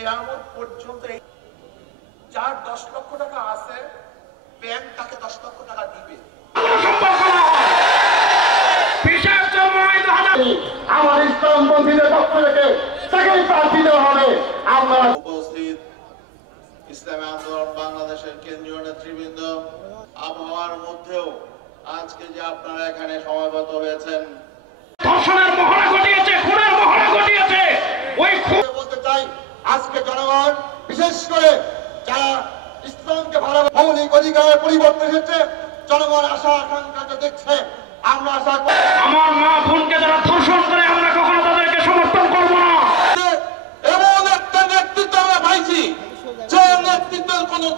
কিয়ামত পর্যন্ত যার 10 লক্ষ টাকা আছে ব্যাংক তাকে 10 লক্ষ টাকা দিবে। আমার ইসলামপন্থীদের পক্ষ থেকে তাকে প্রার্থী দেওয়া হবে। আমরা উপস্থিত ইসলামী আন্দোলন বাংলাদেশের কেন্দ্রীয় নেতৃবৃন্দ, আবহাওয়ার মধ্যেও আজকে যে আপনারা এখানে সমবেত হয়েছেন, ধর্ষণের মহড়া ঘটিয়েছে, খুনের মহড়া ঘটিয়েছে। ওই বলতে চাই, আজকে জনগণ বিশেষ করে যারা ইসলামকে ভালোবাসে, মৌলিক অধিকারের পরিবর্তন হচ্ছে, জনগণ আশা আকাঙ্ক্ষা দেখছে। আমরা আশা করি আমার মা বোনকে যারা ধর্ষণ করে আমরা কখনো তাদেরকে সমর্থন করবো না। এমন একটা নেতৃত্ব আমরা পাইছি যে নেতৃত্বের কোনো